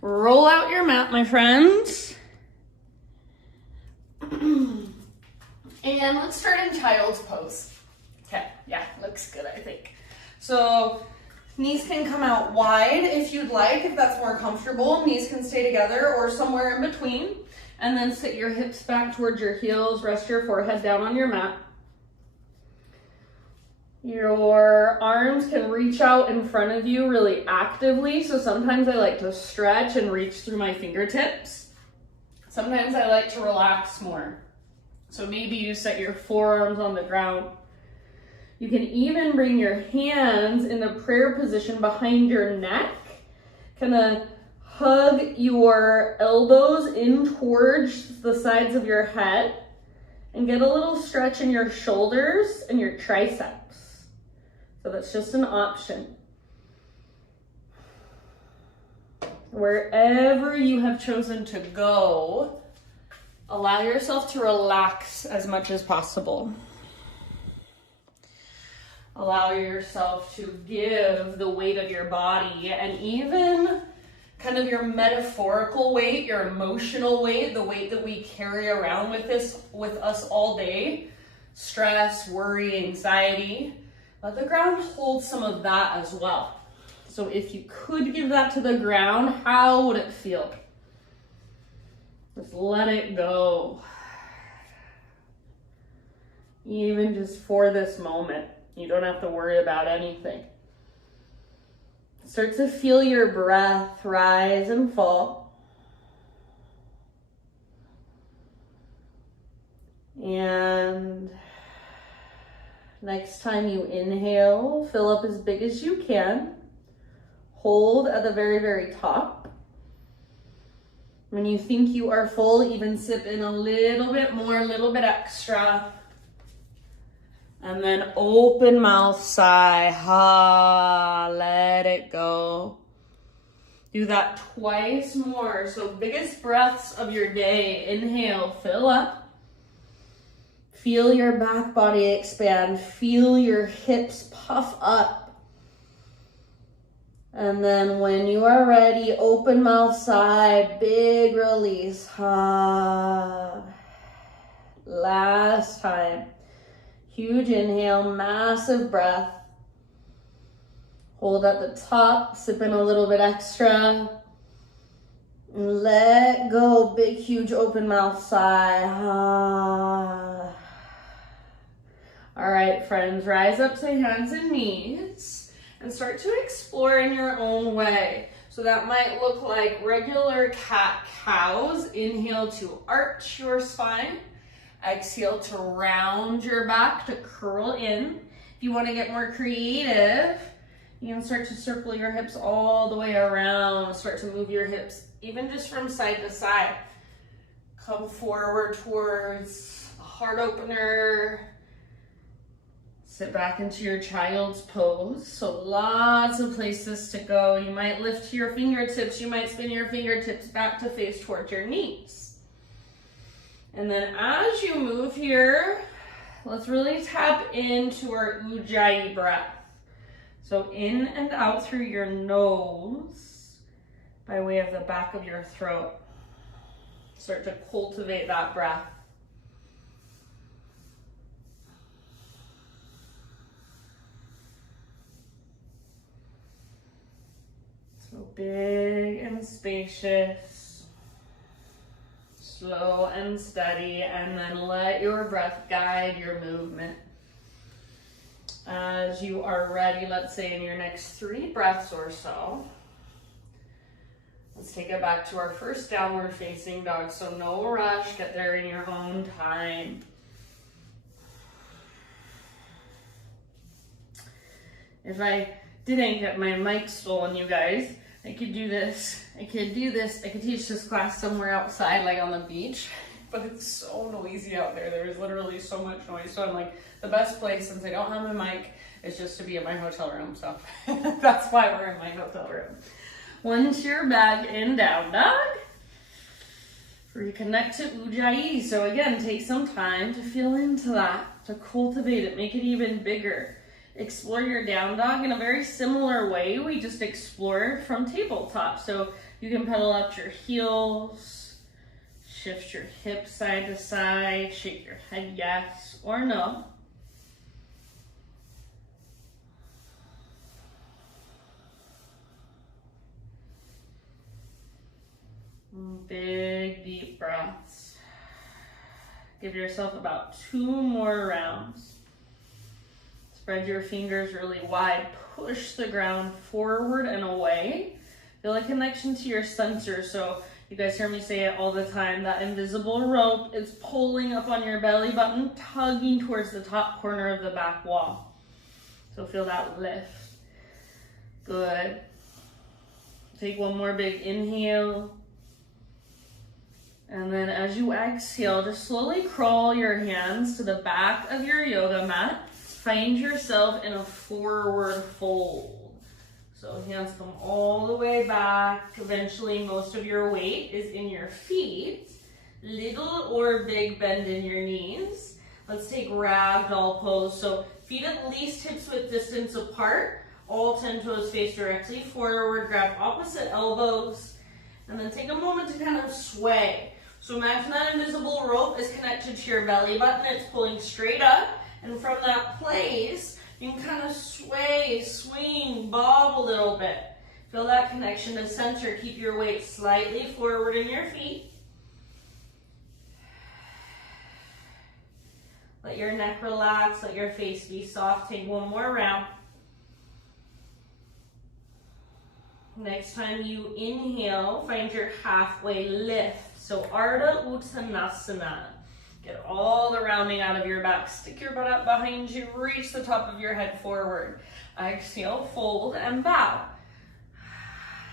Roll out your mat, my friends. And let's start in child's pose. Okay, yeah, looks good, I think. So knees can come out wide if you'd like, if that's more comfortable. Knees can stay together or somewhere in between. And then sit your hips back towards your heels. Rest your forehead down on your mat. Your arms can reach out in front of you really actively. So sometimes I like to stretch and reach through my fingertips. Sometimes I like to relax more. So maybe you set your forearms on the ground. You can even bring your hands in the prayer position behind your neck. Kind of hug your elbows in towards the sides of your head and get a little stretch in your shoulders and your triceps. So that's just an option. Wherever you have chosen to go, allow yourself to relax as much as possible. Allow yourself to give the weight of your body and even kind of your metaphorical weight, your emotional weight, the weight that we carry around with us all day, stress, worry, anxiety. Let the ground hold some of that as well. So if you could give that to the ground, how would it feel? Just let it go. Even just for this moment. You don't have to worry about anything. Start to feel your breath rise and fall. And next time you inhale, fill up as big as you can. Hold at the very, very top. When you think you are full, even sip in a little bit more, a little bit extra. And then open mouth, sigh, ha, let it go. Do that twice more. So biggest breaths of your day. Inhale, fill up. Feel your back body expand. Feel your hips puff up. And then when you are ready, open mouth, sigh, big release, ha. Last time. Huge inhale, massive breath. Hold at the top, sip in a little bit extra. And let go, big, huge open mouth sigh. Ah. All right, friends, rise up to hands and knees and start to explore in your own way. So that might look like regular cat-cows. Inhale to arch your spine. Exhale to round your back, to curl in. If you want to get more creative, you can start to circle your hips all the way around. Start to move your hips, even just from side to side. Come forward towards a heart opener. Sit back into your child's pose. So lots of places to go. You might lift your fingertips. You might spin your fingertips back to face towards your knees. And then as you move here, let's really tap into our Ujjayi breath. So in and out through your nose by way of the back of your throat. Start to cultivate that breath. So big and spacious. Slow and steady, and then let your breath guide your movement. As you are ready, let's say in your next 3 breaths or so, let's take it back to our first downward facing dog. So no rush, get there in your own time. If I didn't get my mic stolen, you guys, I could do this, I could teach this class somewhere outside, like on the beach, but it's so noisy out there. There is literally so much noise. So I'm like, the best place, since I don't have my mic, is just to be in my hotel room. So that's why we're in my hotel room. Once you're back in down dog, reconnect to Ujjayi. So again, take some time to feel into that, to cultivate it, make it even bigger. explore your down dog in a very similar way we just explored from tabletop. So you can pedal up your heels, shift your hips side to side, shake your head yes or no. Big deep breaths. Give yourself about 2 more rounds. Spread your fingers really wide. Push the ground forward and away. Feel a connection to your center. So you guys hear me say it all the time. That invisible rope is pulling up on your belly button, tugging towards the top corner of the back wall. So feel that lift. Good. Take one more big inhale. And then as you exhale, just slowly crawl your hands to the back of your yoga mat. Find yourself in a forward fold. So hands come all the way back. Eventually, most of your weight is in your feet. Little or big bend in your knees. Let's take ragdoll pose. So feet at least hips width distance apart. All 10 toes face directly forward. Grab opposite elbows. And then take a moment to kind of sway. So imagine that invisible rope is connected to your belly button. It's pulling straight up. And from that place, you can kind of sway, swing, bob a little bit. Feel that connection to center. Keep your weight slightly forward in your feet. Let your neck relax. Let your face be soft. Take one more round. Next time you inhale, find your halfway lift. So Ardha Uttanasana. Get all the rounding out of your back. Stick your butt up behind you. Reach the top of your head forward. Exhale, fold and bow.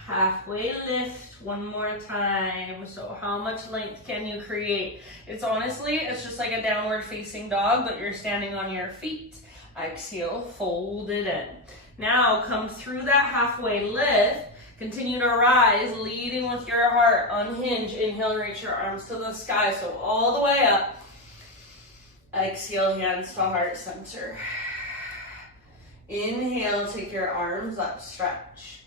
Halfway lift one more time. So how much length can you create? It's just like a downward facing dog, but you're standing on your feet. Exhale, fold it in. Now come through that halfway lift. Continue to rise, leading with your heart. Unhinge. Inhale, reach your arms to the sky. So all the way up. Exhale, hands to heart center. Inhale, take your arms up, stretch.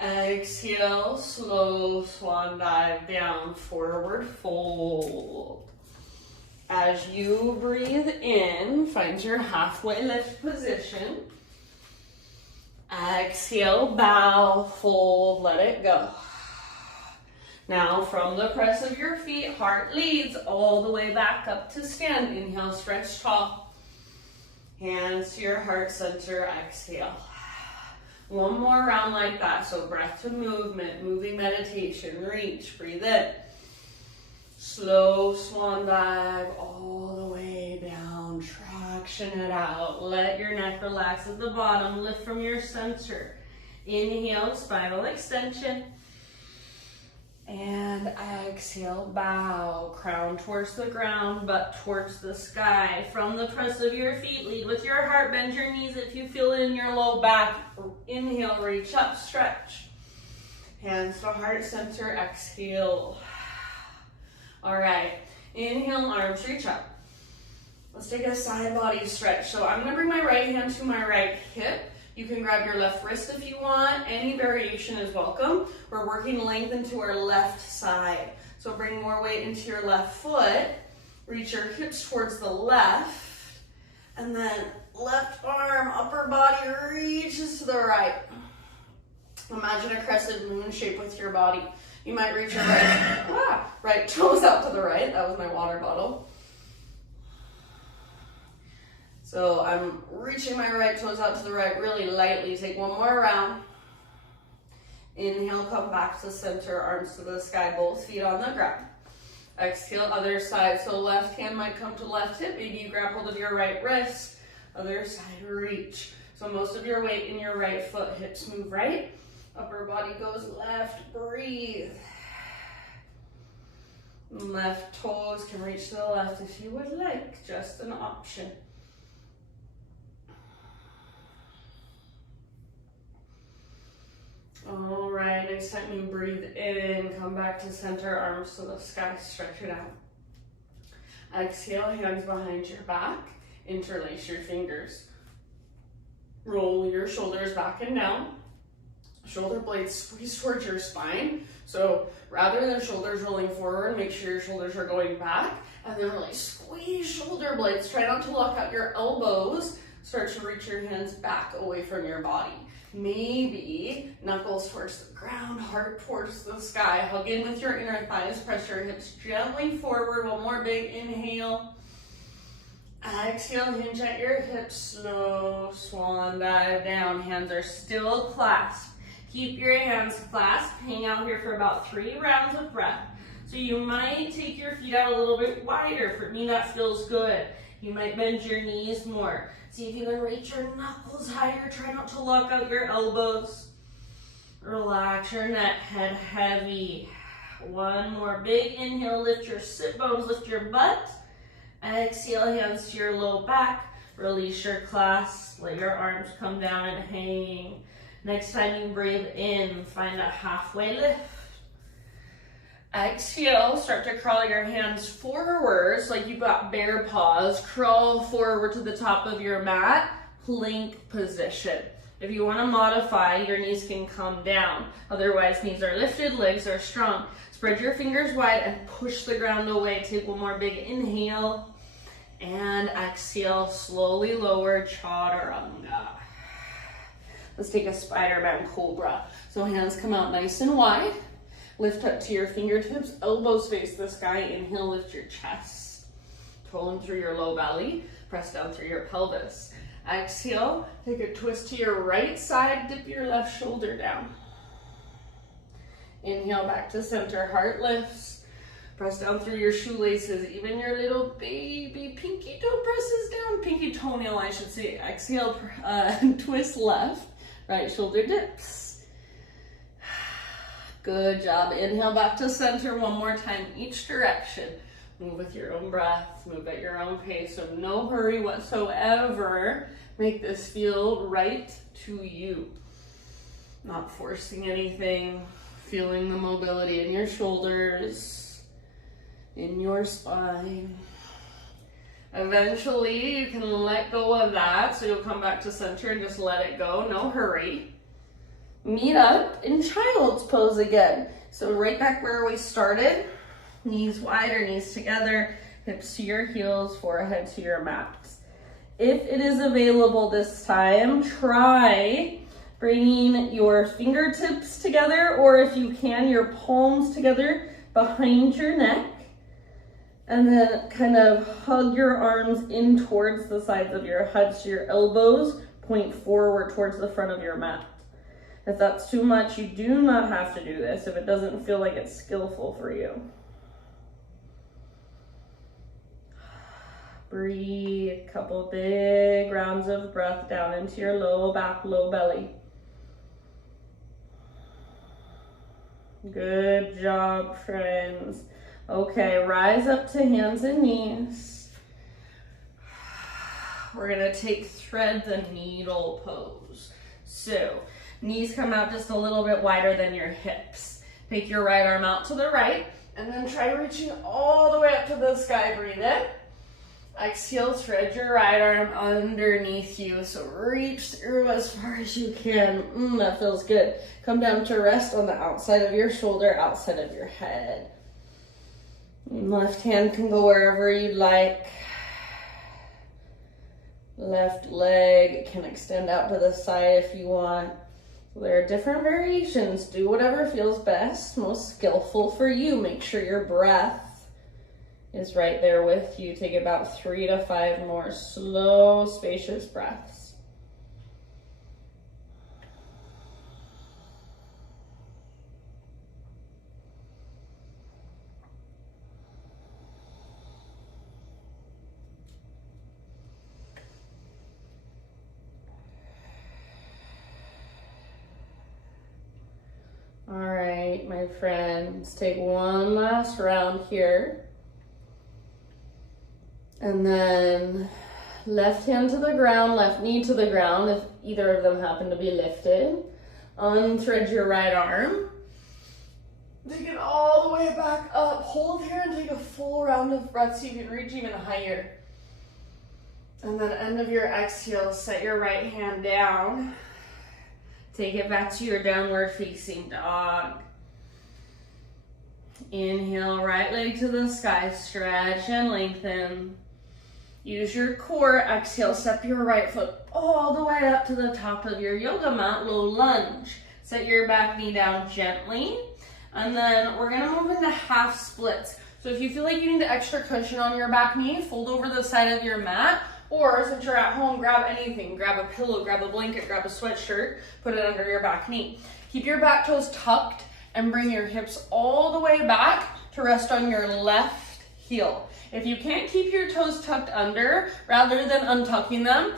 Exhale, slow swan dive down, forward fold. As you breathe in, find your halfway lift position. Exhale, bow, fold, let it go. Now from the press of your feet, heart leads all the way back up to stand. Inhale, stretch tall. Hands to your heart center, exhale. One more round like that. So breath to movement, moving meditation. Reach, breathe in. Slow swan dive all the way down. Traction it out. Let your neck relax at the bottom. Lift from your center. Inhale, spinal extension. And exhale, bow. Crown towards the ground, butt towards the sky. From the press of your feet, lead with your heart. Bend your knees if you feel it in your low back. Inhale, reach up, stretch. Hands to heart center, exhale. All right, inhale, arms reach up. Let's take a side body stretch. So I'm gonna bring my right hand to my right hip. You can grab your left wrist if you want. Any variation is welcome. We're working length into our left side. So bring more weight into your left foot. Reach your hips towards the left. And then left arm, upper body reaches to the right. Imagine a crescent moon shape with your body. You might reach your right toes out to the right. That was my water bottle. So I'm reaching my right toes out to the right really lightly. Take one more round. Inhale, come back to center, arms to the sky, both feet on the ground. Exhale, other side. So left hand might come to left hip. Maybe you grab hold of your right wrist. Other side, reach. So most of your weight in your right foot. Hips move right. Upper body goes left. Breathe. Left toes can reach to the left if you would like. Just an option. All right, next time you breathe in, come back to center, arms to the sky, stretch it out. Exhale, hands behind your back, interlace your fingers. Roll your shoulders back and down. Shoulder blades squeeze towards your spine. So rather than shoulders rolling forward, make sure your shoulders are going back, and then really squeeze shoulder blades. Try not to lock out your elbows. Start to reach your hands back away from your body. Maybe knuckles towards the ground, heart towards the sky. Hug in with your inner thighs. Press your hips gently forward. One more big inhale. Exhale, hinge at your hips. Slow swan dive down. Hands are still clasped. Keep your hands clasped. Hang out here for about 3 rounds of breath. So you might take your feet out a little bit wider. For me, that feels good. You might bend your knees more. See if you can reach your knuckles higher. Try not to lock out your elbows. Relax your neck, head heavy. One more big inhale. Lift your sit bones, lift your butt. Exhale, hands to your low back. Release your clasp. Let your arms come down and hang. Next time you breathe in, find a halfway lift. Exhale, start to crawl your hands forwards like you've got bear paws. Crawl forward to the top of your mat, plank position. If you want to modify, your knees can come down. Otherwise, knees are lifted, legs are strong. Spread your fingers wide and push the ground away. Take one more big inhale and exhale, slowly lower, chaturanga. Let's take a Spider-Man cobra. So hands come out nice and wide. Lift up to your fingertips, elbows face the sky. Inhale, lift your chest. Pull in through your low belly, press down through your pelvis. Exhale, take a twist to your right side, dip your left shoulder down. Inhale, back to center, heart lifts. Press down through your shoelaces, even your little baby pinky toe presses down. Pinky toenail, I should say. Exhale, twist left, right shoulder dips. Good job. Inhale back to center one more time, each direction. Move with your own breath, move at your own pace, so no hurry whatsoever. Make this feel right to you. Not forcing anything, feeling the mobility in your shoulders, in your spine. Eventually, you can let go of that, so you'll come back to center and just let it go, no hurry. Meet up in child's pose again. So right back where we started, knees wider, knees together, hips to your heels, forehead to your mat. If it is available this time, try bringing your fingertips together, or if you can, your palms together behind your neck, and then kind of hug your arms in towards the sides of your head so your elbows point forward towards the front of your mat. If that's too much, you do not have to do this if it doesn't feel like it's skillful for you. Breathe, a couple big rounds of breath down into your low back, low belly. Good job, friends. Okay, rise up to hands and knees. We're gonna take thread the needle pose. So, knees come out just a little bit wider than your hips. Take your right arm out to the right, and then try reaching all the way up to the sky. Breathe in. Exhale, thread your right arm underneath you. So reach through as far as you can. That feels good. Come down to rest on the outside of your shoulder, outside of your head. Left hand can go wherever you'd like. Left leg can extend out to the side if you want. There are different variations. Do whatever feels best, most skillful for you. Make sure your breath is right there with you. Take about 3 to 5 more slow, spacious breaths. All right, my friends, take one last round here. And then left hand to the ground, left knee to the ground, if either of them happen to be lifted. Unthread your right arm. Take it all the way back up. Hold here and take a full round of breath so you can reach even higher. And then end of your exhale, set your right hand down. Take it back to your downward facing dog. Inhale, right leg to the sky, stretch and lengthen. Use your core, exhale, step your right foot all the way up to the top of your yoga mat, low lunge. Set your back knee down gently, and then we're gonna move into half splits. So if you feel like you need extra cushion on your back knee, fold over the side of your mat, or since you're at home, grab anything. Grab a pillow, grab a blanket, grab a sweatshirt, put it under your back knee. Keep your back toes tucked and bring your hips all the way back to rest on your left heel. If you can't keep your toes tucked under, rather than untucking them,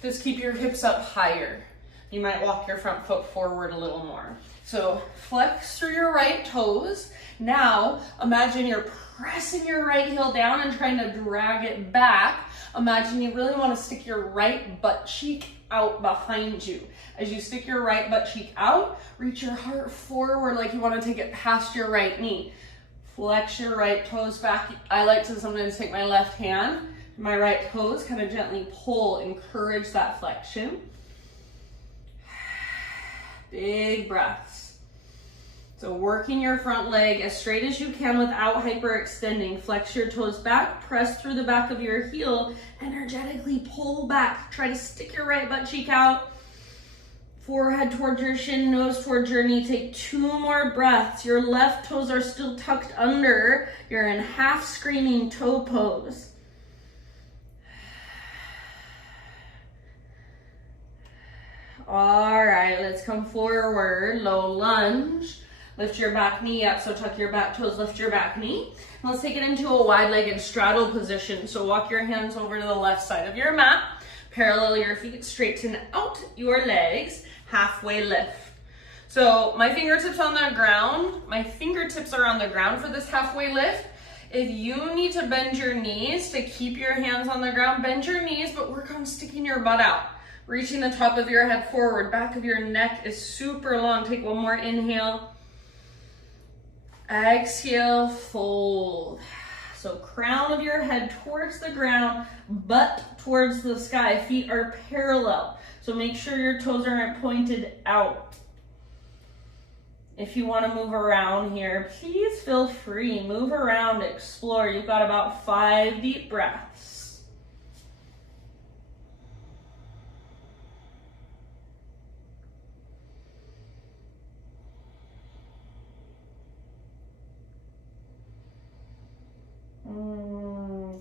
just keep your hips up higher. You might walk your front foot forward a little more. So flex through your right toes. Now imagine you're pressing your right heel down and trying to drag it back. Imagine you really want to stick your right butt cheek out behind you. As you stick your right butt cheek out, reach your heart forward like you want to take it past your right knee. Flex your right toes back. I like to sometimes take my left hand, my right toes, kind of gently pull, encourage that flexion. Big breaths. So working your front leg as straight as you can without hyperextending. Flex your toes back, press through the back of your heel, energetically pull back. Try to stick your right butt cheek out. Forehead towards your shin, nose towards your knee. Take 2 more breaths. Your left toes are still tucked under. You're in half screaming toe pose. All right, let's come forward, low lunge. Lift your back knee up, so tuck your back toes, lift your back knee. And let's take it into a wide-legged straddle position. So walk your hands over to the left side of your mat. Parallel your feet, straighten out your legs, halfway lift. So my fingertips on the ground, my fingertips are on the ground for this halfway lift. If you need to bend your knees to keep your hands on the ground, bend your knees, but work on sticking your butt out. Reaching the top of your head forward, back of your neck is super long. Take one more inhale. Exhale, fold. So crown of your head towards the ground, butt towards the sky. Feet are parallel. So make sure your toes aren't pointed out. If you want to move around here, please feel free. Move around, explore. You've got about 5 deep breaths.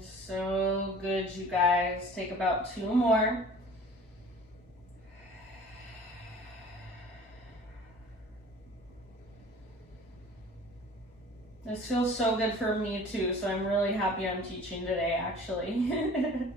So good, you guys. Take about 2 more. This feels so good for me too, so I'm really happy I'm teaching today, actually.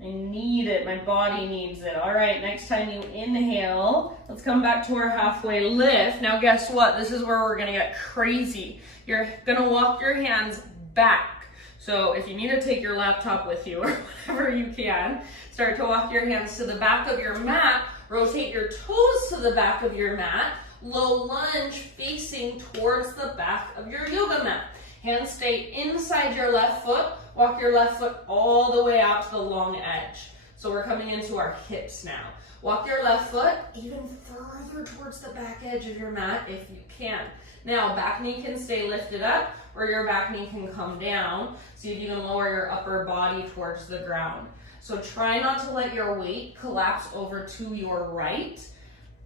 I need it, my body needs it. All right, next time you inhale, let's come back to our halfway lift. Now guess what? This is where we're gonna get crazy. You're gonna walk your hands back. So if you need to take your laptop with you or whatever you can, start to walk your hands to the back of your mat, rotate your toes to the back of your mat, low lunge facing towards the back of your yoga mat. Hands stay inside your left foot, walk your left foot all the way out to the long edge. So we're coming into our hips now. Walk your left foot even further towards the back edge of your mat if you can. Now, back knee can stay lifted up or your back knee can come down. See if you can lower your upper body towards the ground. So try not to let your weight collapse over to your right.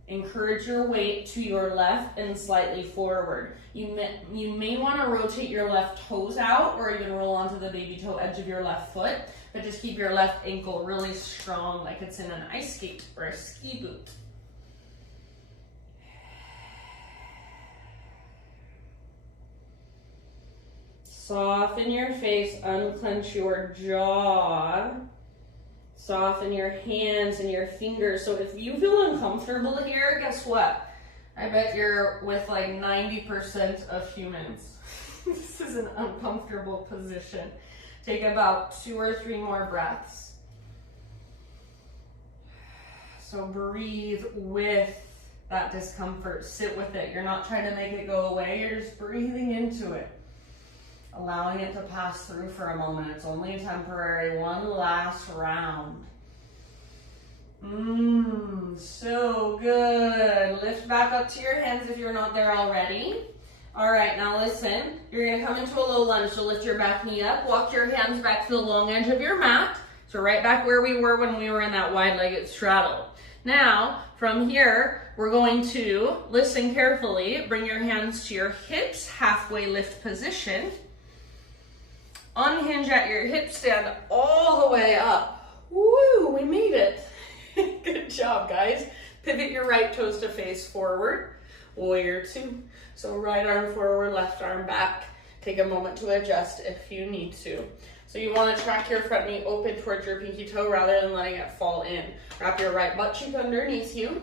Encourage your weight to your left and slightly forward. You may want to rotate your left toes out or even roll onto the baby toe edge of your left foot, but just keep your left ankle really strong like it's in an ice skate or a ski boot. Soften your face, unclench your jaw. Soften your hands and your fingers. So if you feel uncomfortable here, guess what? I bet you're with like 90% of humans. This is an uncomfortable position. Take about 2 or 3 more breaths. So breathe with that discomfort. Sit with it. You're not trying to make it go away. You're just breathing into it. allowing it to pass through for a moment. It's only temporary. One last round. So good. Lift back up to your hands if you're not there already. All right, now listen. You're gonna come into a low lunge. So lift your back knee up, walk your hands back to the long edge of your mat. So right back where we were when we were in that wide-legged straddle. Now, from here, we're going to, listen carefully, bring your hands to your hips, halfway lift position. Unhinge at your hips, stand all the way up. Woo, we made it. Good job, guys. Pivot your right toes to face forward. Warrior two. So right arm forward, left arm back. Take a moment to adjust if you need to. So you want to track your front knee open towards your pinky toe rather than letting it fall in. Wrap your right butt cheek underneath you.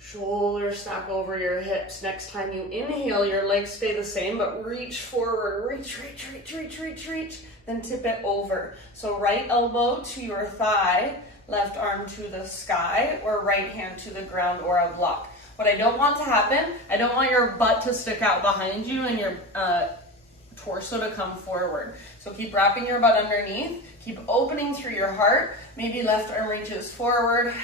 Shoulders stack over your hips. Next time you inhale, your legs stay the same, but reach forward. Reach, reach, reach, reach, reach, reach. Then tip it over. So right elbow to your thigh, left arm to the sky, or right hand to the ground or a block. What I don't want to happen, I don't want your butt to stick out behind you and your torso to come forward. So keep wrapping your butt underneath. Keep opening through your heart. Maybe left arm reaches forward.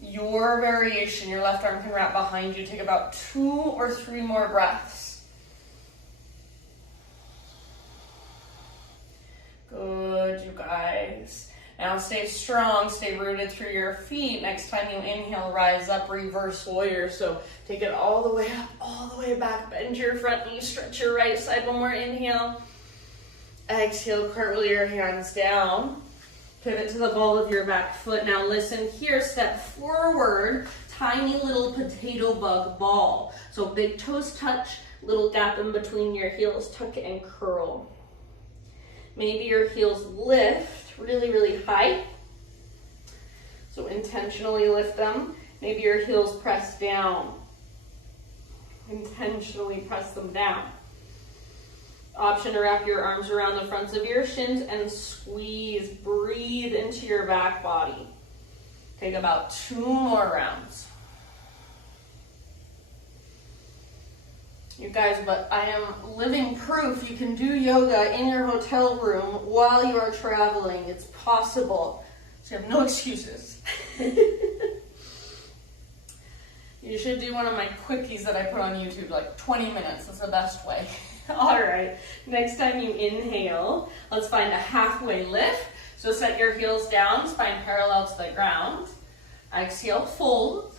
Your variation, your left arm can wrap behind you. Take about 2 or 3 more breaths. Good, you guys. Now stay strong, stay rooted through your feet. Next time you inhale, rise up, reverse warrior. So take it all the way up, all the way back. Bend your front knee, stretch your right side. One more inhale. Exhale, cartwheel your hands down. Pivot to the ball of your back foot. Now listen here, step forward, tiny little potato bug ball. So big toes touch, little gap in between your heels, tuck and curl. Maybe your heels lift really, really high. So intentionally lift them. Maybe your heels press down. Intentionally press them down. Option to wrap your arms around the fronts of your shins and squeeze. Breathe into your back body. Take about 2 more rounds. You guys, but I am living proof you can do yoga in your hotel room while you are traveling. It's possible. So you have no excuses. You should do one of my quickies that I put on YouTube, like 20 minutes. That's the best way. All right, next time you inhale, let's find a halfway lift. So set your heels down, spine parallel to the ground. Exhale, fold.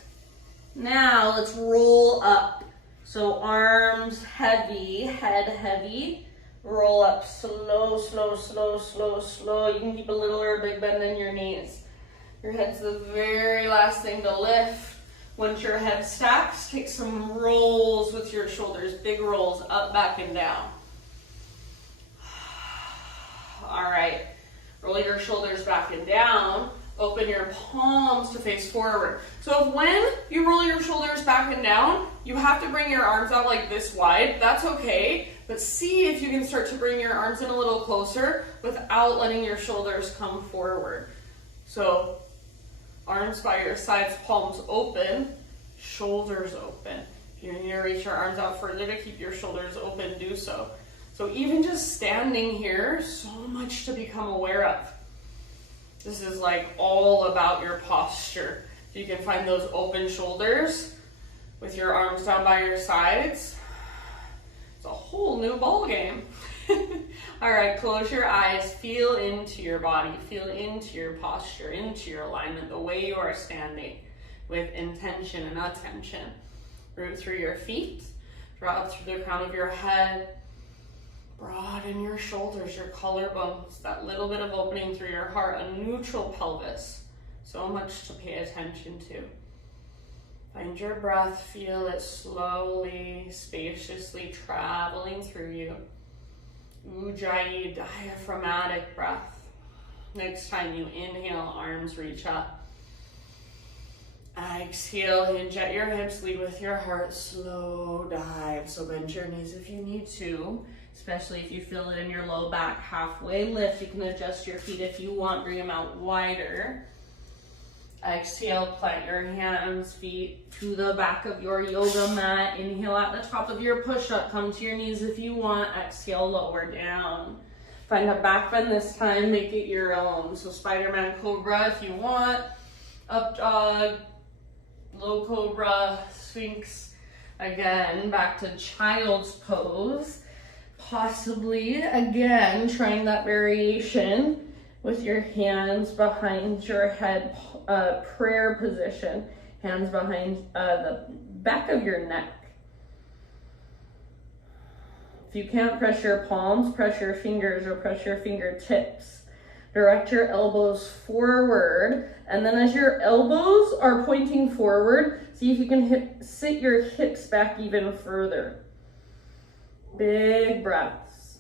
Now let's roll up. So arms heavy, head heavy. Roll up, slow, slow, slow, slow, slow. You can keep a little or a big bend in your knees. Your head's the very last thing to lift. Once your head stacks, take some rolls with your shoulders, big rolls, up, back, and down. All right, roll your shoulders back and down. Open your palms to face forward. So if when you roll your shoulders back and down, you have to bring your arms out like this wide, that's okay. But see if you can start to bring your arms in a little closer without letting your shoulders come forward. So arms by your sides, palms open, shoulders open. If you need to reach your arms out further to keep your shoulders open, do so. So even just standing here, so much to become aware of. This is like all about your posture. If you can find those open shoulders with your arms down by your sides, it's a whole new ball game. All right, close your eyes, feel into your body, feel into your posture, into your alignment, the way you are standing with intention and attention. Root through your feet, draw up through the crown of your head, broaden your shoulders, your collarbones, that little bit of opening through your heart, a neutral pelvis. So much to pay attention to. Find your breath, feel it slowly, spaciously traveling through you. Ujjayi, diaphragmatic breath. Next time you inhale, arms reach up. Exhale, hinge at your hips, lead with your heart, slow dive. So bend your knees if you need to, especially if you feel it in your low back. Halfway lift, you can adjust your feet if you want, bring them out wider. Exhale, plant your hands, feet to the back of your yoga mat. Inhale at the top of your push-up. Come to your knees if you want. Exhale, lower down. Find a back bend this time. Make it your own. So Spider-Man Cobra if you want. Up dog. Low Cobra. Sphinx. Again, back to child's pose. Possibly, again, trying that variation with your hands behind your head, prayer position, hands behind the back of your neck. If you can't press your palms, press your fingers or press your fingertips. Direct your elbows forward, and then as your elbows are pointing forward, see if you can sit your hips back even further. Big breaths.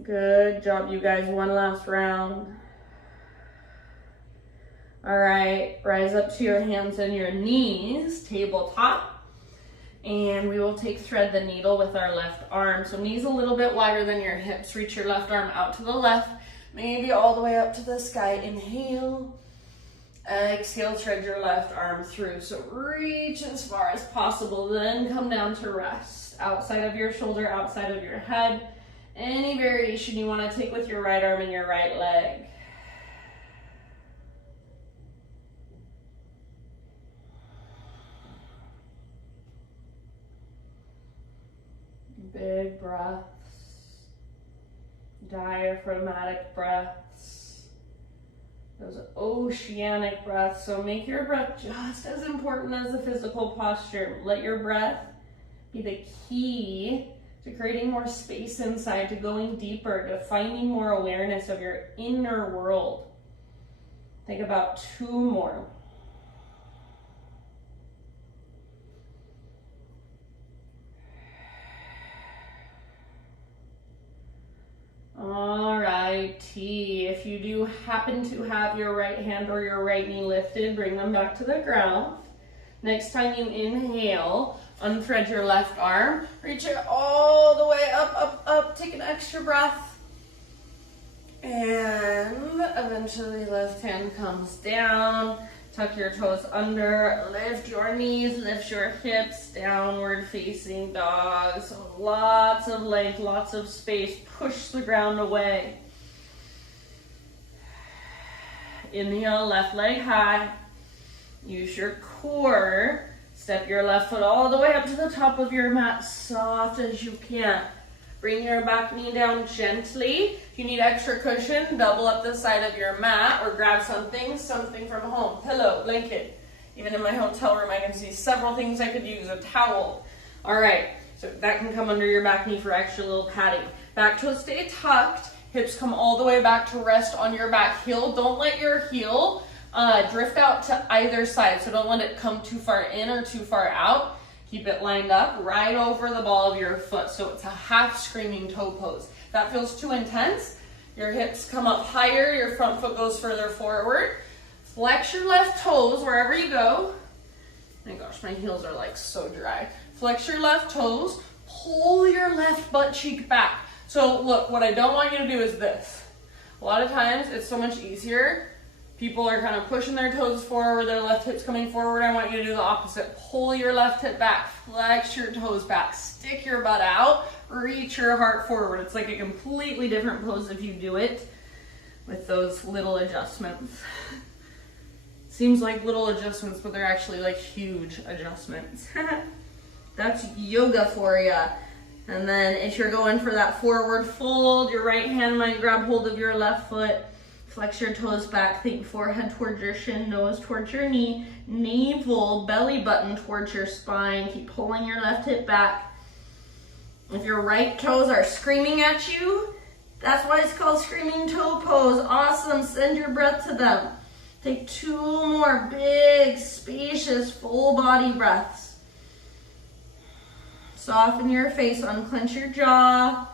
Good job, you guys. One last round. All right, rise up to your hands and your knees, tabletop. And we will thread the needle with our left arm. So knees a little bit wider than your hips. Reach your left arm out to the left, maybe all the way up to the sky. Inhale. Exhale, thread your left arm through. So reach as far as possible, then come down to rest. Outside of your shoulder, outside of your head. Any variation you want to take with your right arm and your right leg. Big breaths. Diaphragmatic breaths. Those oceanic breaths. So make your breath just as important as the physical posture. Let your breath be the key to creating more space inside, to going deeper, to finding more awareness of your inner world. Think about 2 more. Alrighty, if you do happen to have your right hand or your right knee lifted, bring them back to the ground. Next time you inhale, unthread your left arm, reach it all the way up, up, up, take an extra breath. And eventually left hand comes down, tuck your toes under, lift your knees, lift your hips, downward facing dog. So lots of length, lots of space, push the ground away. Inhale, left leg high, use your core. Step your left foot all the way up to the top of your mat, soft as you can. Bring your back knee down gently. If you need extra cushion, double up the side of your mat or grab something from home. Pillow, blanket. Even in my hotel room, I can see several things I could use. A towel. All right, so that can come under your back knee for extra little padding. Back toes stay tucked. Hips come all the way back to rest on your back heel. Don't let your heel drift out to either side, so don't let it come too far in or too far out. Keep it lined up right over the ball of your foot, so it's a half screaming toe pose. If that feels too intense, your hips come up higher, your front foot goes further forward. Flex your left toes wherever you go. Oh my gosh, my heels are like so dry. Flex your left toes, pull your left butt cheek back. So look, what I don't want you to do is this. A lot of times it's so much easier. People are kind of pushing their toes forward, their left hip's coming forward. I want you to do the opposite. Pull your left hip back, flex your toes back, stick your butt out, reach your heart forward. It's like a completely different pose if you do it with those little adjustments. Seems like little adjustments, but they're actually like huge adjustments. That's yoga for you. And then if you're going for that forward fold, your right hand might grab hold of your left foot. Flex your toes back, think forehead towards your shin, nose towards your knee, navel, belly button towards your spine. Keep pulling your left hip back. If your right toes are screaming at you, that's why it's called screaming toe pose. Awesome, send your breath to them. Take 2 more big, spacious, full body breaths. Soften your face, unclench your jaw.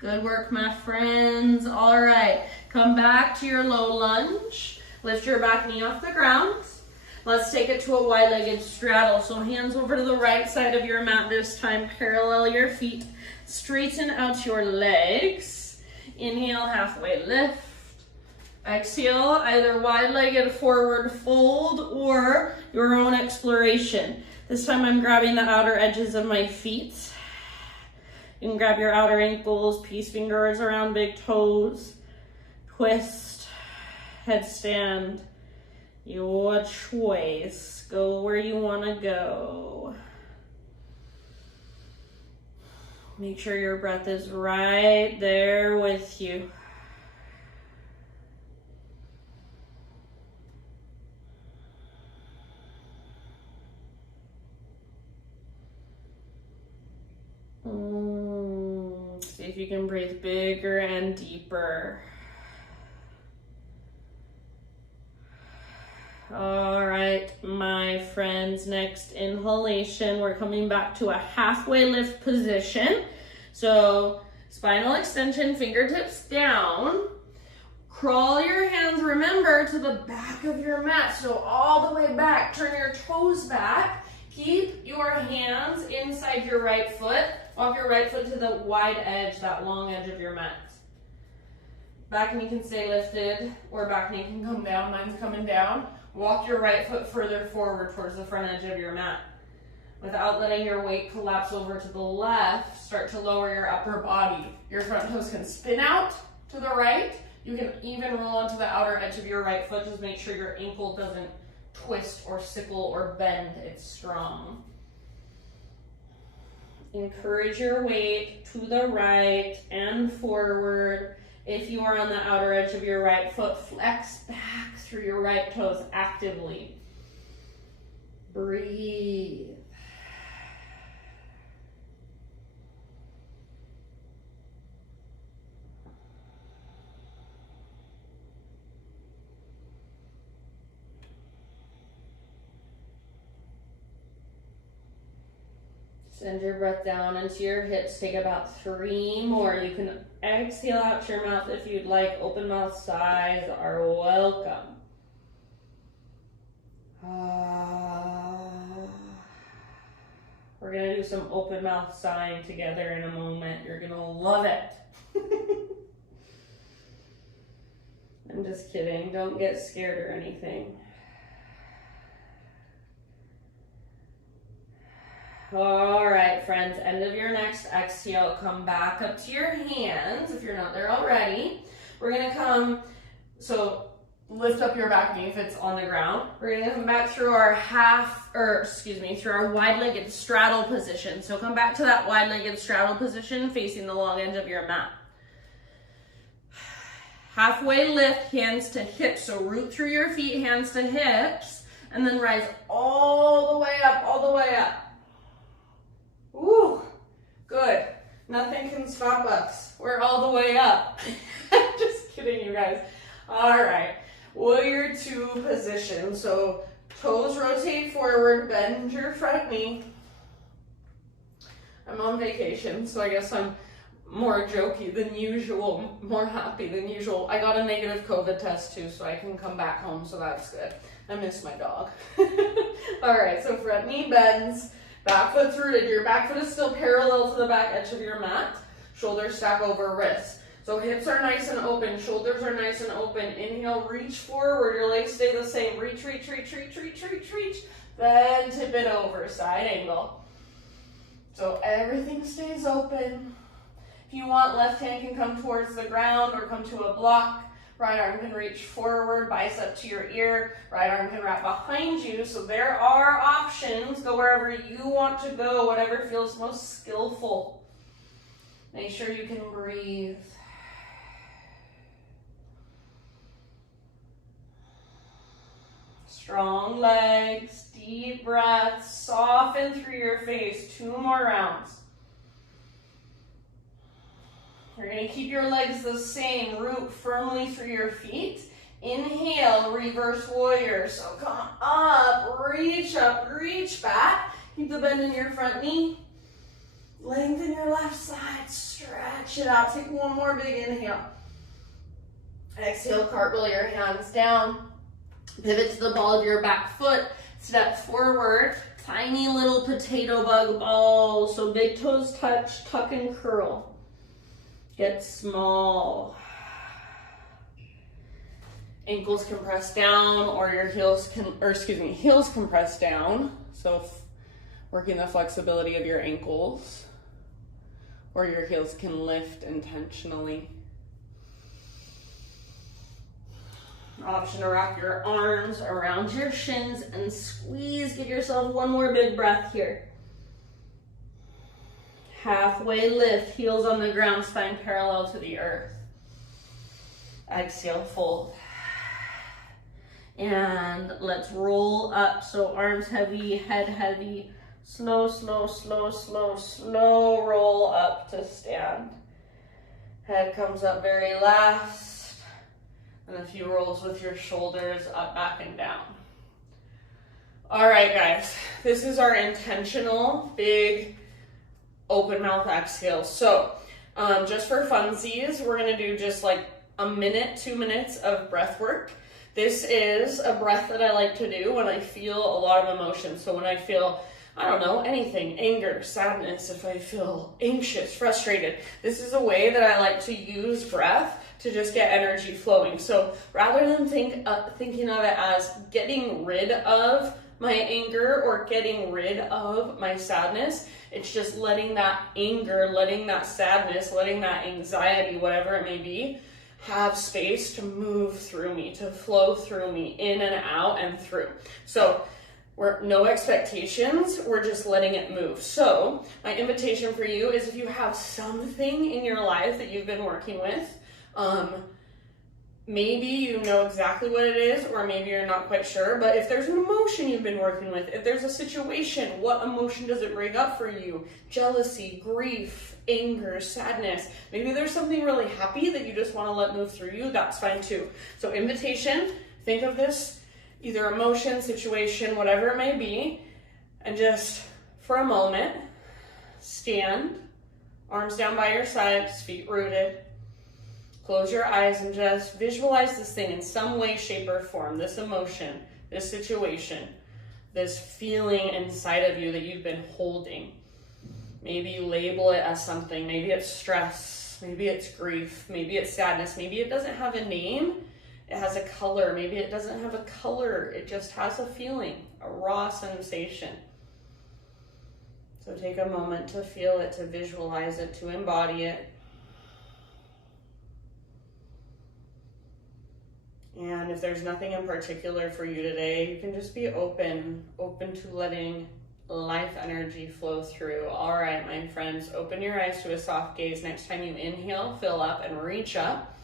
Good work, my friends. All right, come back to your low lunge. Lift your back knee off the ground. Let's take it to a wide-legged straddle. So hands over to the right side of your mat this time. Parallel your feet. Straighten out your legs. Inhale, halfway lift. Exhale, either wide-legged forward fold or your own exploration. This time I'm grabbing the outer edges of my feet. You can grab your outer ankles, peace fingers around big toes. Twist, headstand. Your choice. Go where you want to go. Make sure your breath is right there with you. See if you can breathe bigger and deeper. All right, my friends, next inhalation, we're coming back to a halfway lift position. So spinal extension, fingertips down. Crawl your hands, remember, to the back of your mat. So all the way back, turn your toes back. Keep your hands inside your right foot. Walk your right foot to the wide edge, that long edge of your mat. Back knee can stay lifted, or back knee can come down. Mine's coming down. Walk your right foot further forward towards the front edge of your mat. Without letting your weight collapse over to the left, start to lower your upper body. Your front toes can spin out to the right. You can even roll onto the outer edge of your right foot. Just make sure your ankle doesn't twist or sickle or bend. It's strong. Encourage your weight to the right and forward. If you are on the outer edge of your right foot, flex back through your right toes actively. Breathe. Send your breath down into your hips. Take about 3 more. You can exhale out your mouth if you'd like. Open mouth sighs are welcome. We're going to do some open mouth sighing together in a moment. You're going to love it. I'm just kidding. Don't get scared or anything. All right, friends, end of your next exhale. Come back up to your hands if you're not there already. We're going to come, so lift up your back knee if it's on the ground. We're going to come back through our through our wide-legged straddle position. So come back to that wide-legged straddle position facing the long edge of your mat. Halfway lift, hands to hips. So root through your feet, hands to hips, and then rise all the way up, all the way up. Ooh, good. Nothing can stop us. We're all the way up. Just kidding, you guys. All right, warrior 2 position. So toes rotate forward, bend your front knee. I'm on vacation, so I guess I'm more jokey than usual, more happy than usual. I got a negative COVID test too, so I can come back home, so that's good. I miss my dog. All right, so front knee bends. Back foot's rooted. Your back foot is still parallel to the back edge of your mat. Shoulders stack over wrists. So hips are nice and open. Shoulders are nice and open. Inhale, reach forward. Your legs stay the same. Reach, reach, reach, reach, reach, reach, reach. Then tip it over. Side angle. So everything stays open. If you want, left hand can come towards the ground or come to a block. Right arm can reach forward, bicep to your ear. Right arm can wrap behind you. So there are options. Go wherever you want to go, whatever feels most skillful. Make sure you can breathe. Strong legs, deep breaths, soften through your face. 2 more rounds. You're going to keep your legs the same. Root firmly through your feet. Inhale, reverse warrior. So come up, reach back. Keep the bend in your front knee. Lengthen your left side. Stretch it out. Take 1 more big inhale. Exhale, cartwheel your hands down. Pivot to the ball of your back foot, step forward, tiny little potato bug ball. So big toes touch, tuck and curl. Get small. Ankles can press down, or your heels can press down. So working the flexibility of your ankles, or your heels can lift intentionally. Option to wrap your arms around your shins and squeeze. Give yourself one more big breath here. Halfway lift, heels on the ground, spine parallel to the earth. Exhale, fold. And let's roll up. So arms heavy, head heavy. Slow, slow, slow, slow, slow roll up to stand. Head comes up very last. And a few rolls with your shoulders up, back, and down. All right, guys. This is our intentional big open mouth exhale. So just for funsies, we're going to do just like a minute, 2 minutes of breath work. This is a breath that I like to do when I feel a lot of emotion. So when I feel, I don't know, anything, anger, sadness, if I feel anxious, frustrated, this is a way that I like to use breath to just get energy flowing. So rather than thinking of it as getting rid of my anger or getting rid of my sadness, it's just letting that anger, letting that sadness, letting that anxiety, whatever it may be, have space to move through me, to flow through me, in and out and through. So we're no expectations, we're just letting it move. So my invitation for you is, if you have something in your life that you've been working with, maybe you know exactly what it is, or maybe you're not quite sure, but if there's an emotion you've been working with, if there's a situation, what emotion does it bring up for you? Jealousy, grief, anger, sadness. Maybe there's something really happy that you just want to let move through you. That's fine too. So invitation, think of this, either emotion, situation, whatever it may be, and just for a moment, stand, arms down by your sides, feet rooted. Close your eyes and just visualize this thing in some way, shape, or form. This emotion, this situation, this feeling inside of you that you've been holding. Maybe label it as something. Maybe it's stress. Maybe it's grief. Maybe it's sadness. Maybe it doesn't have a name. It has a color. Maybe it doesn't have a color. It just has a feeling, a raw sensation. So take a moment to feel it, to visualize it, to embody it. And if there's nothing in particular for you today, you can just be open to letting life energy flow through. All right, my friends, open your eyes to a soft gaze. Next time you inhale, fill up and reach up.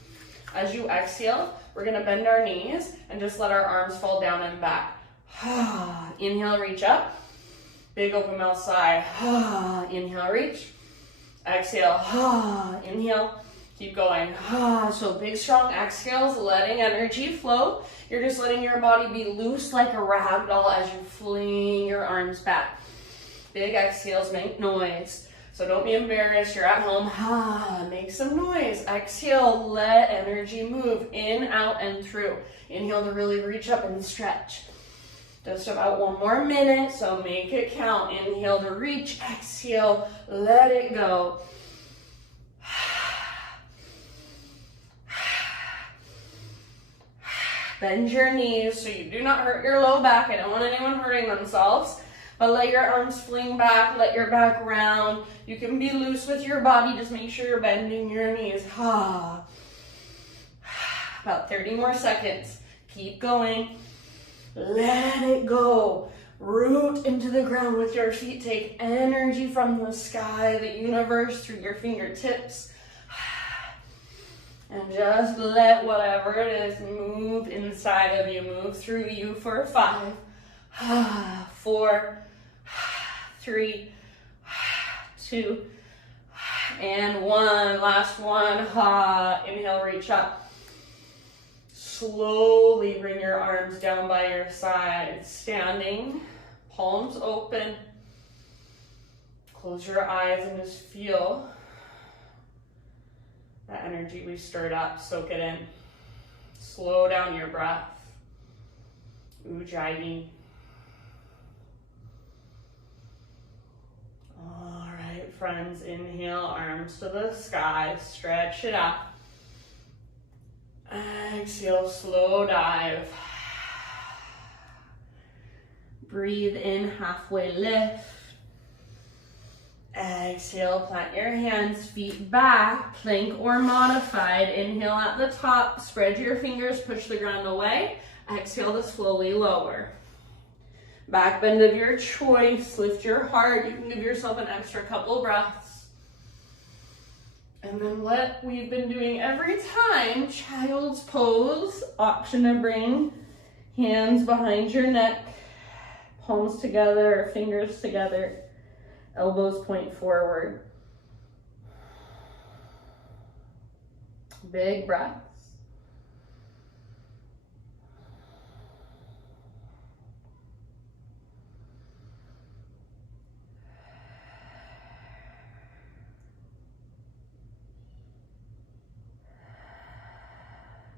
As you exhale, we're gonna bend our knees and just let our arms fall down and back. Inhale, reach up. Big open mouth sigh. Inhale, reach. Exhale, inhale. Keep going. So big, strong exhales, letting energy flow. You're just letting your body be loose like a rag doll as you fling your arms back. Big exhales make noise. So don't be embarrassed. You're at home. Make some noise. Exhale, let energy move in, out, and through. Inhale to really reach up and stretch. Just about 1 more minute, so make it count. Inhale to reach. Exhale, let it go. Bend your knees so you do not hurt your low back. I don't want anyone hurting themselves. But let your arms fling back, let your back round. You can be loose with your body, just make sure you're bending your knees. About 30 more seconds. Keep going. Let it go. Root into the ground with your feet. Take energy from the sky, the universe, through your fingertips. And just let whatever it is move inside of you, move through you for 5, 4, 3, 2, and 1. Last one. Inhale, reach up. Slowly bring your arms down by your sides, standing, palms open. Close your eyes and just feel that energy we stirred up. Soak it in. Slow down your breath. Ujjayi. All right, friends, inhale, arms to the sky, stretch it out. Exhale, slow dive. Breathe in, halfway lift. Exhale, plant your hands, feet back, plank or modified. Inhale at the top, spread your fingers, push the ground away. Exhale to slowly lower. Back bend of your choice, lift your heart. You can give yourself an extra couple breaths. And then what we've been doing every time, child's pose, option to bring hands behind your neck, palms together, fingers together. Elbows point forward. Big breaths.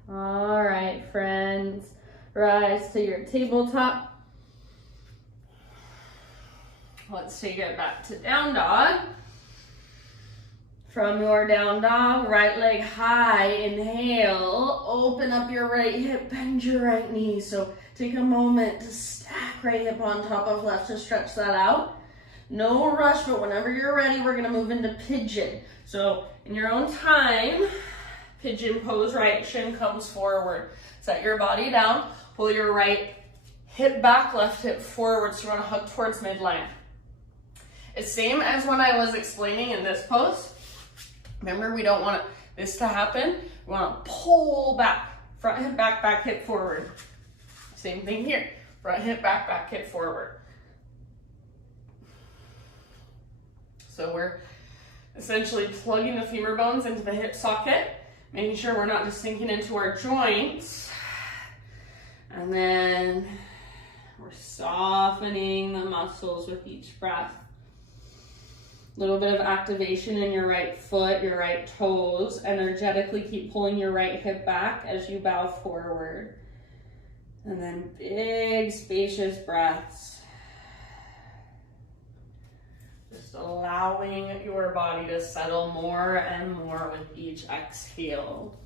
All right, friends. Rise to your tabletop. Let's take it back to down dog. From your down dog, right leg high, inhale, open up your right hip, bend your right knee. So take a moment to stack right hip on top of left to stretch that out. No rush, but whenever you're ready, we're gonna move into pigeon. So in your own time, pigeon pose, right shin comes forward. Set your body down, pull your right hip back, left hip forward. So you wanna hug towards midline. It's same as when I was explaining in this pose. Remember, we don't want this to happen. We want to pull back, front hip, back hip forward. Same thing here, front hip, back hip forward. So we're essentially plugging the femur bones into the hip socket, making sure we're not just sinking into our joints. And then we're softening the muscles with each breath. A little bit of activation in your right foot, your right toes. Energetically keep pulling your right hip back as you bow forward. And then big, spacious breaths. Just allowing your body to settle more and more with each exhale.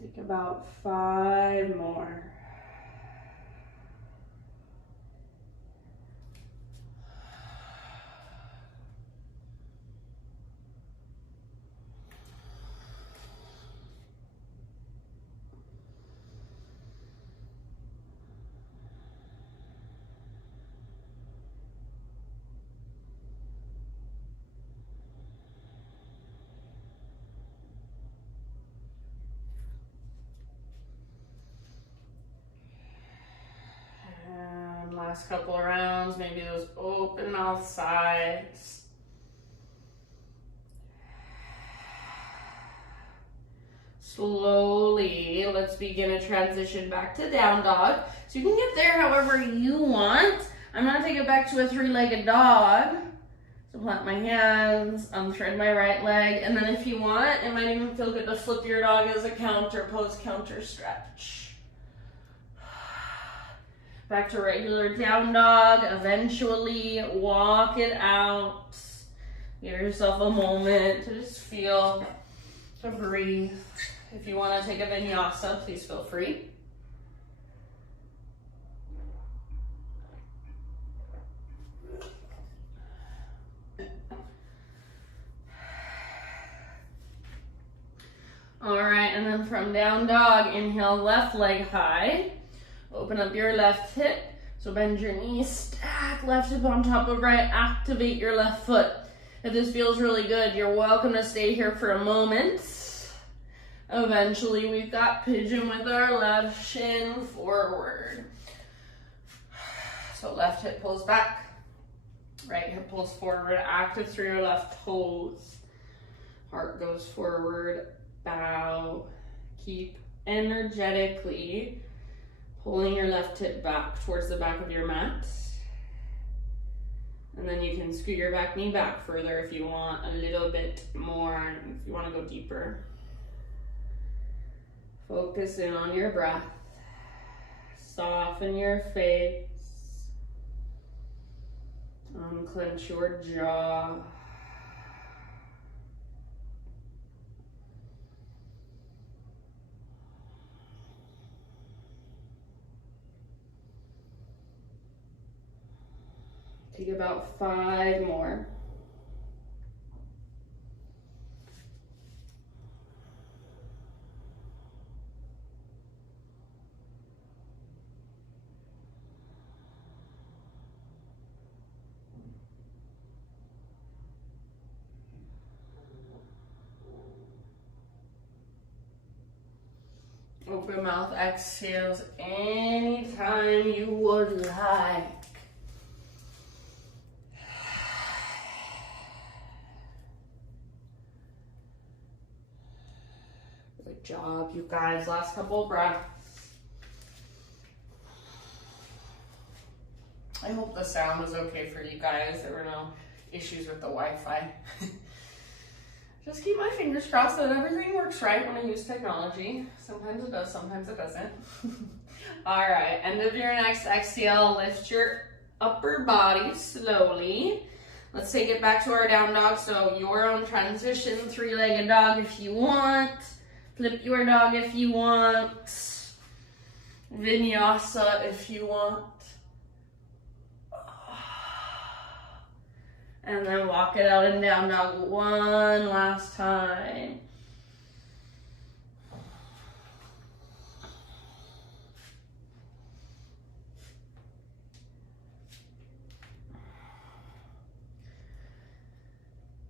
Take about 5 more. Last couple of rounds, maybe those open mouth sighs. Slowly, let's begin a transition back to down dog. So you can get there however you want. I'm gonna take it back to a 3-legged dog. So plant my hands, thread my right leg, and then if you want, it might even feel good to flip your dog as a counter pose, counter stretch. Back to regular down dog. Eventually walk it out. Give yourself a moment to just feel, to breathe. If you want to take a vinyasa, please feel free. All right, and then from down dog, inhale, left leg high. Open up your left hip, so bend your knees, stack left hip on top of right, activate your left foot. If this feels really good, you're welcome to stay here for a moment. Eventually, we've got pigeon with our left shin forward. So left hip pulls back, Right hip pulls forward, active through your left toes. Heart goes forward, bow. Keep energetically pulling your left hip back towards the back of your mat. And then you can scoot your back knee back further if you want a little bit more, if you want to go deeper. Focus in on your breath. Soften your face. Unclench your jaw. Take about 5 more. Open mouth exhales anytime you would like. Good job, you guys. Last couple of breaths. I hope the sound was okay for you guys. There were no issues with the Wi-Fi. Just keep my fingers crossed that everything works right when I use technology. Sometimes it does, sometimes it doesn't. All right, end of your next exhale. Lift your upper body slowly. Let's take it back to our down dog. So your own transition, 3-legged dog if you want. Flip your dog if you want. Vinyasa if you want. And then walk it out in down dog one last time.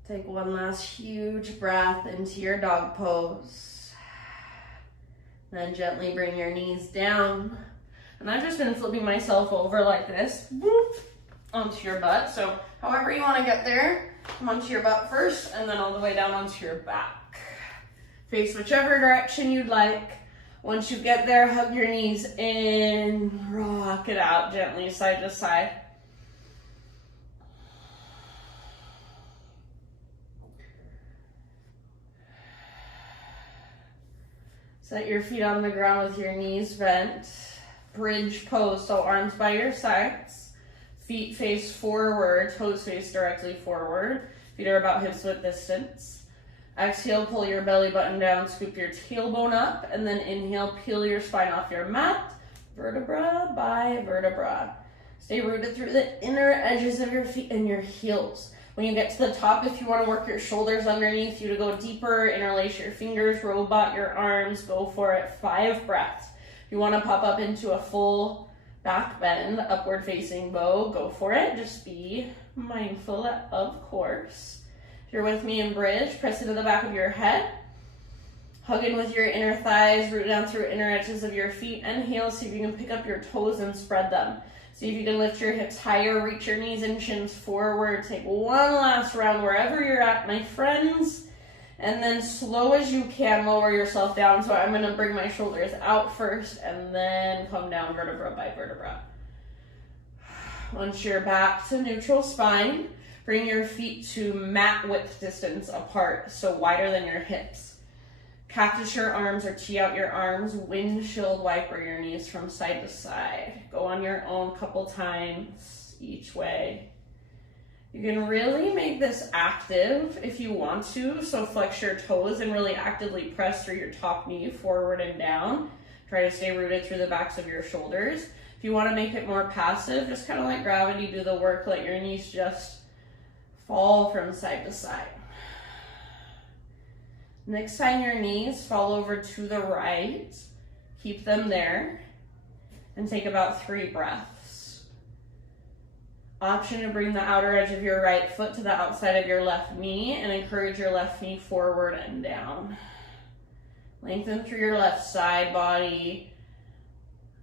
Take one last huge breath into your dog pose. Then gently bring your knees down. And I've just been flipping myself over like this, whoop, onto your butt. So however you want to get there, come onto your butt first and then all the way down onto your back. Face whichever direction you'd like. Once you get there, hug your knees in, rock it out gently side to side. Set your feet on the ground with your knees bent. Bridge pose, so arms by your sides. Feet face forward, toes face directly forward. Feet are about hips width distance. Exhale, pull your belly button down, scoop your tailbone up, and then inhale, peel your spine off your mat, vertebra by vertebra. Stay rooted through the inner edges of your feet and your heels. When you get to the top, if you want to work your shoulders underneath you to go deeper, interlace your fingers, robot your arms, go for it. 5 breaths. If you want to pop up into a full back bend, upward facing bow, go for it. Just be mindful, of course. If you're with me in bridge, press into the back of your head. Hug in with your inner thighs, root down through inner edges of your feet and heels. See if you can pick up your toes and spread them. See if you can lift your hips higher, reach your knees and shins forward. Take one last round wherever you're at, my friends. And then slow as you can, lower yourself down. So I'm gonna bring my shoulders out first and then come down vertebra by vertebra. Once you're back to neutral spine, bring your feet to mat width distance apart, so wider than your hips. Cactus your arms or tee out your arms, windshield wiper your knees from side to side. Go on your own couple times each way. You can really make this active if you want to, so flex your toes and really actively press through your top knee forward and down. Try to stay rooted through the backs of your shoulders. If you want to make it more passive, just kind of let gravity do the work. Let your knees just fall from side to side. Next time your knees fall over to the right, keep them there and take about 3 breaths. Option to bring the outer edge of your right foot to the outside of your left knee and encourage your left knee forward and down. Lengthen through your left side body.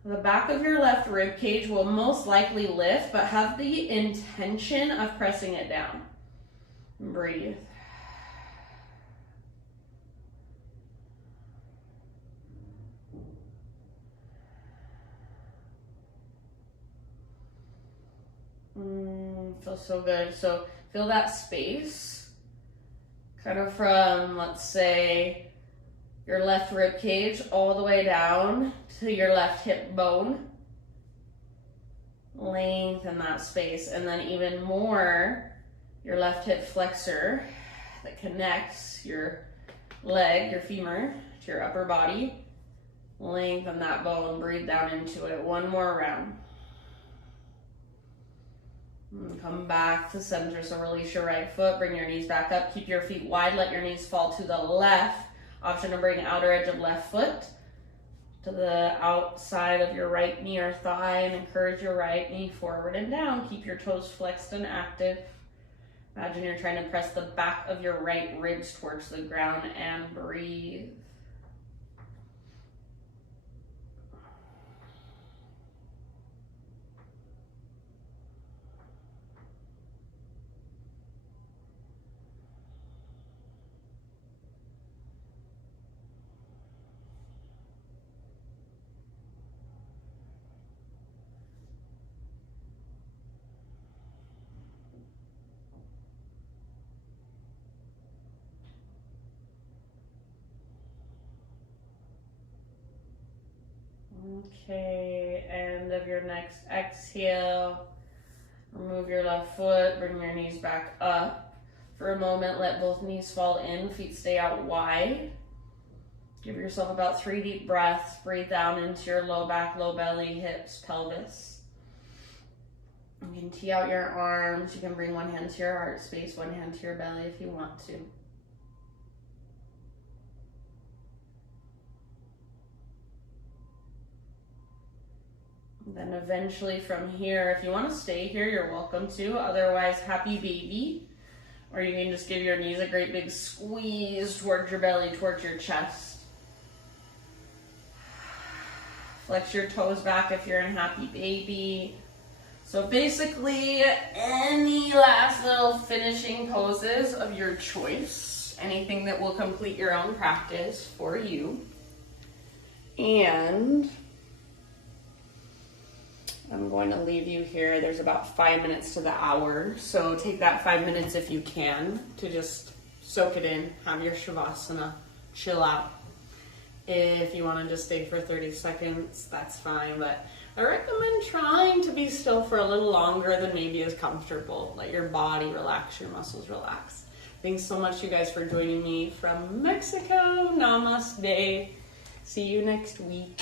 The back of your left rib cage will most likely lift, but have the intention of pressing it down. Breathe. Feels so good. So feel that space kind of from, let's say, your left rib cage all the way down to your left hip bone. Lengthen that space, and then even more, your left hip flexor that connects your leg, your femur, to your upper body. Lengthen that bone, breathe down into it. One more round. And come back to center, so release your right foot, bring your knees back up, keep your feet wide, let your knees fall to the left. Option to bring outer edge of left foot to the outside of your right knee or thigh, and encourage your right knee forward and down. Keep your toes flexed and active. Imagine you're trying to press the back of your right ribs towards the ground, and breathe. Okay, end of your next exhale. Remove your left foot, bring your knees back up. For a moment, let both knees fall in, feet stay out wide. Give yourself about 3 deep breaths. Breathe down into your low back, low belly, hips, pelvis. You can tee out your arms. You can bring one hand to your heart space, one hand to your belly if you want to. Then eventually from here, if you want to stay here, you're welcome to. Otherwise, happy baby. Or you can just give your knees a great big squeeze towards your belly, towards your chest. Flex your toes back if you're in happy baby. So basically, any last little finishing poses of your choice. Anything that will complete your own practice for you. And I'm going to leave you here. There's about 5 minutes to the hour. So take that 5 minutes if you can to just soak it in, have your Shavasana, chill out. If you want to just stay for 30 seconds, that's fine. But I recommend trying to be still for a little longer than maybe is comfortable. Let your body relax, your muscles relax. Thanks so much, you guys, for joining me from Mexico. Namaste. See you next week.